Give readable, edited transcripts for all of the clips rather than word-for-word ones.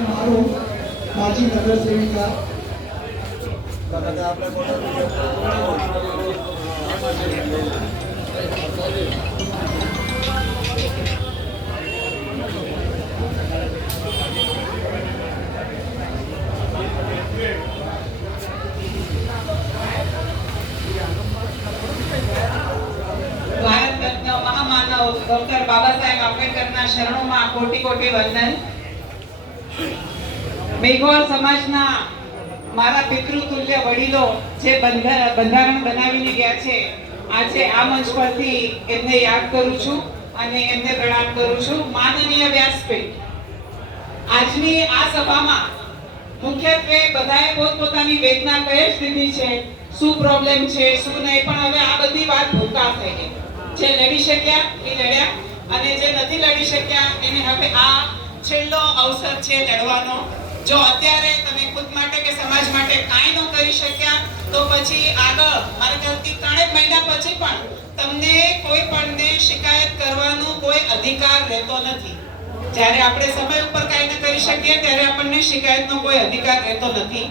मारू माजी नगर सेविका महामानव डॉक्टर बाबा साहेब आंबेडकर शरणों में कोटि कोटि वंदन। मेघवाल समाजना मारा पितृतुल्य वडीलो जे બંધારણ બનાવીને ગયા છે, આજે આ મંચ પરથી એમને યાદ કરું છું અને એમને પ્રણામ કરું છું। માનનીય વ્યાસપીઠ, આજની આ સભામાં મુખ્યત્વે બધાએ પોતપોતાની વેદના કઈ સ્થિતિ છે, શું પ્રોબ્લેમ છે, શું નહીં, પણ હવે આ બધી વાત ભૂતકાળ થઈ ગઈ। જે લડી શક્યા એ લડ્યા અને જે નથી લડી શક્યા એને હવે આ છેલ્લો અવસર છે લડવાનો। જો અત્યારે તમે ખુદ માટે કે સમાજ માટે કાંઈ ન કરી શક્યા તો પછી આગળ મારા ખ્યાલથી 3 મહિના પછી પણ તમને કોઈ પણને શિકાયત કરવાનો કોઈ અધિકાર રહેતો નથી। જ્યારે આપણે સમય ઉપર કાંઈ ન કરી શકીએ ત્યારે આપણને શિકાયતનો કોઈ અધિકાર રહેતો નથી।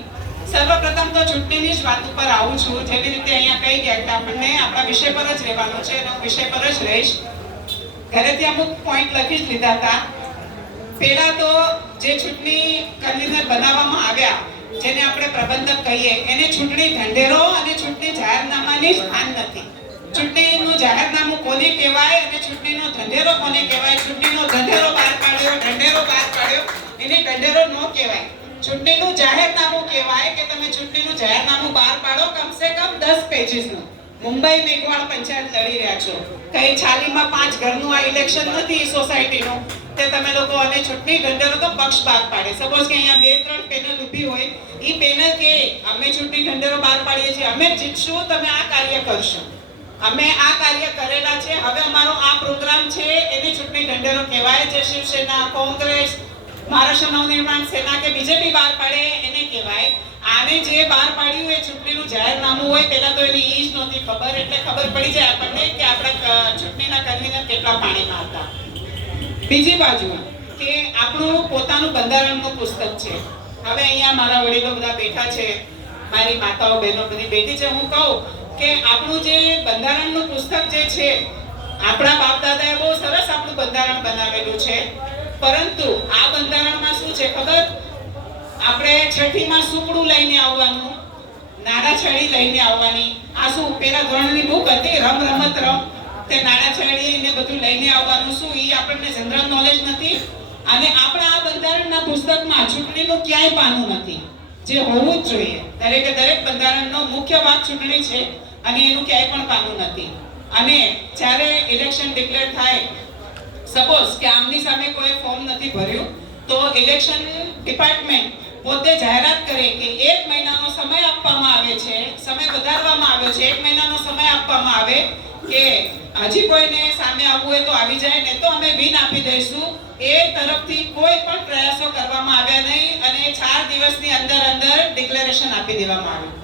સર્વપ્રથમ તો ચૂંટણીની જ વાત ઉપર આવું છું। જેવી રીતે અહીંયા કહી ગયા કે આપણને આપણા વિષય પર જ રહેવાનો છે, એનો વિષય પર જ રહીશ। ઘરેથી અમુક પોઈન્ટ લખી જ લીધા હતા। પહેલા તો જે ચૂંટણી કન્વીનર બનાવવામાં આવ્યા, જેને આપણે પ્રબંધક કહીએ, એને ચૂંટણી ઢંઢેરો અને ચૂંટણી જાહેરનામાની જ ભાન નથી। ચૂંટણીનું જાહેરનામું કોને કહેવાય અને ચૂંટણીનો ઢંઢેરો કોને કહેવાય? ચૂંટણીનો ઢંઢેરો બહાર પાડ્યો, ઢંઢેરો બહાર પાડ્યો, એને ઢંઢેરો ન કહેવાય। ચૂંટણીનું જાહેરનામું કહેવાય કે તમે ચૂંટણીનું જાહેરનામું બહાર પાડો, કમસે કમ 10 પેજીસનું। મુંબઈ મેઘવાળ પંચાયત લડી રહ્યા છો, કઈ છાલીમાં 5 ઘરનું આ ઇલેક્શન નથી સોસાયટીનું, તે તમે લોકો અને ચૂંટણી ઢંઢેરો તો પક્ષ બહાર પાડે। સપોઝ કે અહીંયા 2-3 પેનલ ઊભી હોય, ઈ પેનલ કે અમે ચૂંટણી ઢંઢેરો બહાર પાડીએ છીએ, અમે જીતશું, તમે આ કાર્ય કરશો, અમે આ કાર્ય કરેલા છે, હવે અમારો આ પ્રોગ્રામ છે, એને ચૂંટણી ઢંઢેરો કહેવાય। જે શિવસેના, કોંગ્રેસ, મહારાષ્ટ્ર નવનિર્માણ સેના કે બીજેપી બહાર પાડે એને કહેવાય। આને જે બહાર પાડ્યું એ ચૂંટણીનું જાહેરનામું હોય, પહેલા તો એની ઈ જ નહોતી ખબર, એટલે ખબર પડી જાય આપણને કે આપણા ચૂંટણીના કન્વીનર કેટલા પાણીમાં હતા। બીજી બાજુ કે આપણું પોતાનું બંધારણનું પુસ્તક છે। હવે અહીંયા મારા વડીલો બધા બેઠા છે, મારી માતાઓ બહેનો બધી બેઠી છે। હું કહું કે આપણું જે બંધારણનું પુસ્તક જે છે, આપણા બાપ દાદાએ બહુ સરસ આપણું બંધારણ બનાવેલું છે, પરંતુ આ બંધારણમાં શું છે ખબર? આપણે છઠ્ઠીમાં સુપડું લઈને આવવાનું, નાના છડી લઈને આવવાની। આ શું પેલા ધોરણની બુક હતી, રમ રમત રમ, તે નાના છડી ને બધું લઈને આવવાનું, શું ઈ આપણને જનરલ નોલેજ નથી? અને આપણા આ બંધારણના પુસ્તકમાં ચૂંટણીનું ક્યાંય પાનું નથી, જે હોવું જ જોઈએ। દરેકે દરેક બંધારણનો મુખ્ય ભાગ ચૂંટણી છે અને એનું ક્યાંય પણ પાનું નથી। અને જ્યારે ઇલેક્શન ડિક્લેર થાય, સપોઝ કે આમની સામે કોઈ ફોર્મ નથી ભર્યું, તો ઇલેક્શન ડિપાર્ટમેન્ટ પોતે જાહેરાત કરે કે 1 મહિનાનો સમય આપવામાં આવે છે, સમય વધારવામાં આવ્યો છે, 1 મહિનાનો સમય આપવામાં આવે કે હજી કોઈને સામે આવવું હોય તો આવી જાય, ને તો અમે વિન આપી દઈશું। એ તરફથી કોઈ પણ પ્રયાસો કરવામાં આવ્યા નહીં અને 4 દિવસની અંદર અંદર ડિક્લેરેશન આપી દેવામાં આવ્યું।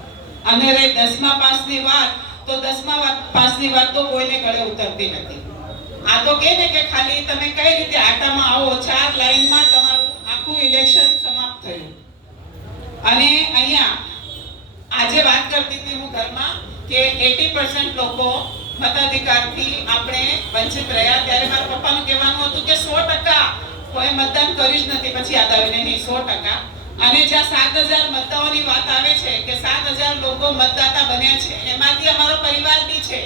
અને રહી 10મા પાસની વાત, તો 10મા પાસની વાત તો કોઈને ગળે ઉતરતી નથી। આ તો કહે ને કે ખાલી તમે કઈ રીતે આટામાં આવો, 4 લાઈનમાં તમારું આખું ઇલેક્શન સમાપ્ત થયું। અને અહીંયા આજે વાત કરતી હતી હું ઘરમાં કે 80% લોકો મતાધિકારથી આપણે વંચિત રહ્યા। ત્યારે મારા પપ્પાનું કહેવાનું હતું કે 100% કોઈ મતદાન કરી જ નથી, પછી યાદ આવીને નહીં 100%। અને જ્યાં 7000 મતદારોની વાત આવે છે કે 7000 લોકો મતદાતા બન્યા છે, એમાંથી અમારો પરિવાર બી છે,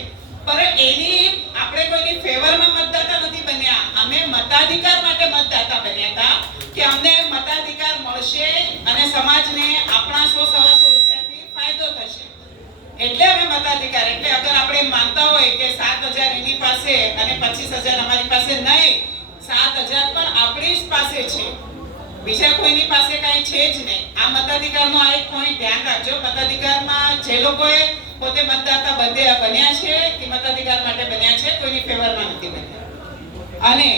પર એની આપણે કોઈની ફેવરમાં મતદાતા નથી બન્યા, અમે મતાધિકાર માટે મતદાતા બન્યા હતા કે અમને મતાધિકાર મળશે અને સમાજને આપણા 100-125 રૂપિયાથી ફાયદો થશે, એટલે અમે મતાધિકાર। એટલે અગર આપણે માનતા હોય કે 7000 એની પાસે અને 25000 અમારી પાસે નહીં, 7000 પણ આપણી જ પાસે છે, બીજા કોઈની પાસે કાંઈ છે જ નહીં। આ મતાધિકારનો આ એક પોઈન્ટ ધ્યાન રાખજો। મતાધિકારમાં જે લોકોએ પોતે મતદાતા બન્યા છે કે મતાધિકાર માટે બન્યા છે, કોઈની ફેવરમાં નથી બન્યા। અને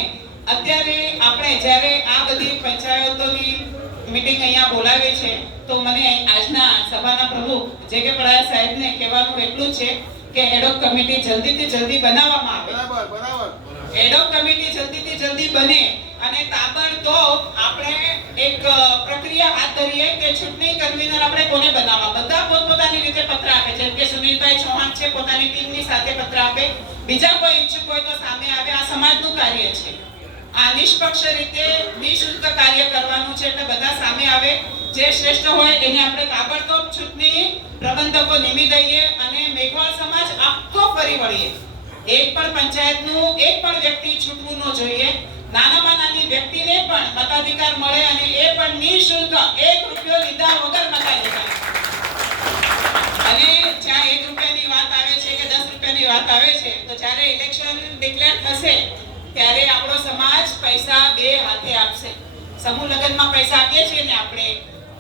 અત્યારે આપણે જ્યારે આ બધી પંચાયતોની મીટિંગ અહીંયા બોલાવી છે, તો મને આજના સભાના પ્રમુખ જે કે પડાયા સાહેબને કહેવાનું એટલું છે કે એડોક કમિટી જલ્દીથી જલ્દી બનાવવામાં આવે। બરાબર, એડોક કમિટી જલ્દીથી જલ્દી બને અને તાબડતોબ આપણે એક પ્રક્રિયા હાથ ધરીએ કે ચૂંટણી કન્વીનર આપણે કોને બનાવવા. બધા પોતપોતાની રીતે પત્ર આપે, જેમ કે સુનિલભાઈ ચૌહાણ છે પોતાની ટીમની સાથે પત્ર આપે, બીજા કોઈ ઈચ્છુક હોય તો સામે આવે. આ સમાજનું કાર્ય છે, આ નિષ્પક્ષ રીતે નિઃશુલ્ક કાર્ય કરવાનું છે, એટલે બધા સામે આવે. જે શ્રેષ્ઠ હોય એને આપણે તાબડતોબ ચૂંટણી પ્રબંધકો નિમી દઈએ અને મેઘવાળ સમાજ આખો ફરી વળીએ. એક પણ પંચાયતનું એક પણ વ્યક્તિ છૂટવું ન જોઈએ. નાનામાં નાની વ્યક્તિને પણ મતાધિકાર મળે અને એ પણ નિઃશુલ્ક, 1 રૂપિયો લીધા વગર મતાધિકાર. અને જ્યાં 1 રૂપિયાની વાત આવે છે કે 10 રૂપિયાની વાત આવે છે, તો જ્યારે ઇલેક્શન ડિક્લેર થશે ત્યારે આપણો સમાજ પૈસા 2 હાથે આપશે. સમૂહ લગ્નમાં પૈસા આપીએ છીએ ને,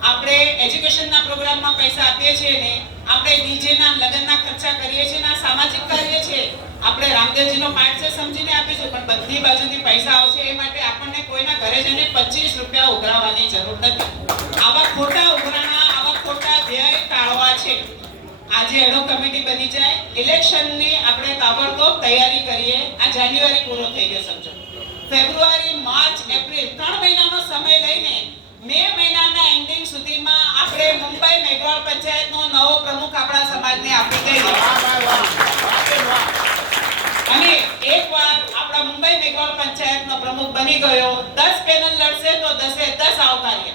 આપણે એજ્યુકેશનના પ્રોગ્રામમાં પૈસા આપીએ છીએ ને, આપણે ડીજેના લગ્નના ખર્ચા કરીએ છીએ ને, આ સામાજિક કાર્ય છે. આપણે રામદેવજીનો પાઠ છે સમજીને આપીશું, પણ બધી બાજુથી પૈસા આવશે એ માટે આપણને કોઈના ઘરે જઈને 25 રૂપિયા ઉઘરાવવાની જરૂર નથી. આવા ખોટા ઉઘરાણા, આવા ખોટા વ્યય ટાળવા છે. આજે એડહોક કમિટી બની જાય, ઇલેક્શનની આપણે તાબડતોબ તૈયારી કરીએ. આ જાન્યુઆરી પૂરો થઈ ગયો સમજો, ફેબ્રુઆરી, માર્ચ, એપ્રિલ 3 મહિનાનો સમય લઈને મે મહિનાના એન્ડિંગ સુધીમાં આપણે મુંબઈ મેઘવાળ પંચાયતનો નવો પ્રમુખ આપણા સમાજને આપી દઈએ. અને એકવાર આપણા મુંબઈ મેઘવાળ પંચાયતનો પ્રમુખ બની ગયો, 10 પેનલ લડશે તો 10 આવકાર્ય.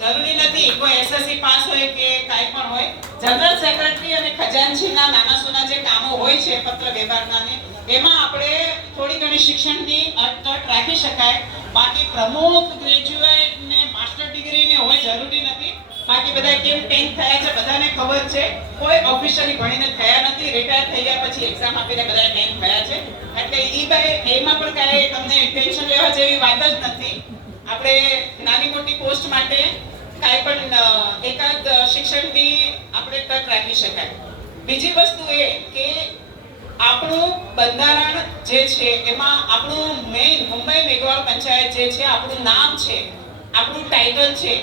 જરૂરી નથી કોઈ એસએસસી પાસ હોય કે કાંઈ પણ હોય. જનરલ સેક્રેટરી અને ખજાનચીના નાના સોના જે કામો હોય છે પત્ર વ્યવહારના ને, એમાં આપણે થોડી ઘણી શિક્ષણની અટકટ રાખી શકાય. બાકી પ્રમુખ, ગ્રેજ્યુએટ ને માસ્ટર ડિગ્રી ને હોય જરૂરી નથી. બાકી બધા કેમ ટેન્થ થયા છે બધાને ખબર છે. કોઈ ઓફિશિયલી ભણીને થયા નથી, રિટાયર થઈ ગયા પછી એક્ઝામ આપીને બધા ટેન્થ થયા છે. એટલે એમાં પણ કાંઈ તમને ટેન્શન લેવા જેવી વાત જ નથી. આપણે નાની મોટી પોસ્ટ માટે કાંઈ પણ એકાદ શિક્ષણની આપણે તક રાખી શકાય. બીજી વસ્તુ એ કે આપણું બંધારણ જે છે એમાં આપણું મેઇન મુંબઈ મેઘવાળ પંચાયત જે છે, આપણું નામ છે, આપણું ટાઇટલ છે,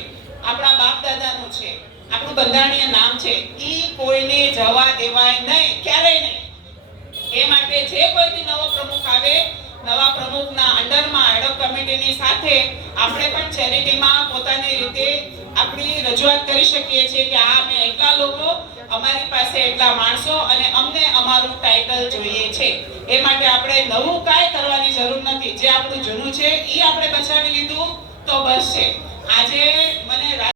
આપણા બાપ દાદાનું છે, આપણું બંધારણીય નામ છે, ઈ કોઈને જવા દેવાય નહીં, ક્યારેય નહીં. એ માટે જે કોઈ બી નવો પ્રમુખ આવે, નવા પ્રમુખના અંડરમાં એડહોક કમિટીની સાથે આપણે પણ ચેરિટીમાં પોતાની રીતે આપણી રજૂઆત કરી શકીએ છીએ કે આ અમે એટલા લોકો, અમારી પાસે એટલા માણસો અને અમને અમારું ટાઇટલ જોઈએ છે. એ માટે આપણે નવું કાંઈ કરવાની જરૂર નથી. જે આપણું જૂનું છે એ આપણે બચાવી લીધું તો બસ છે. આજે મને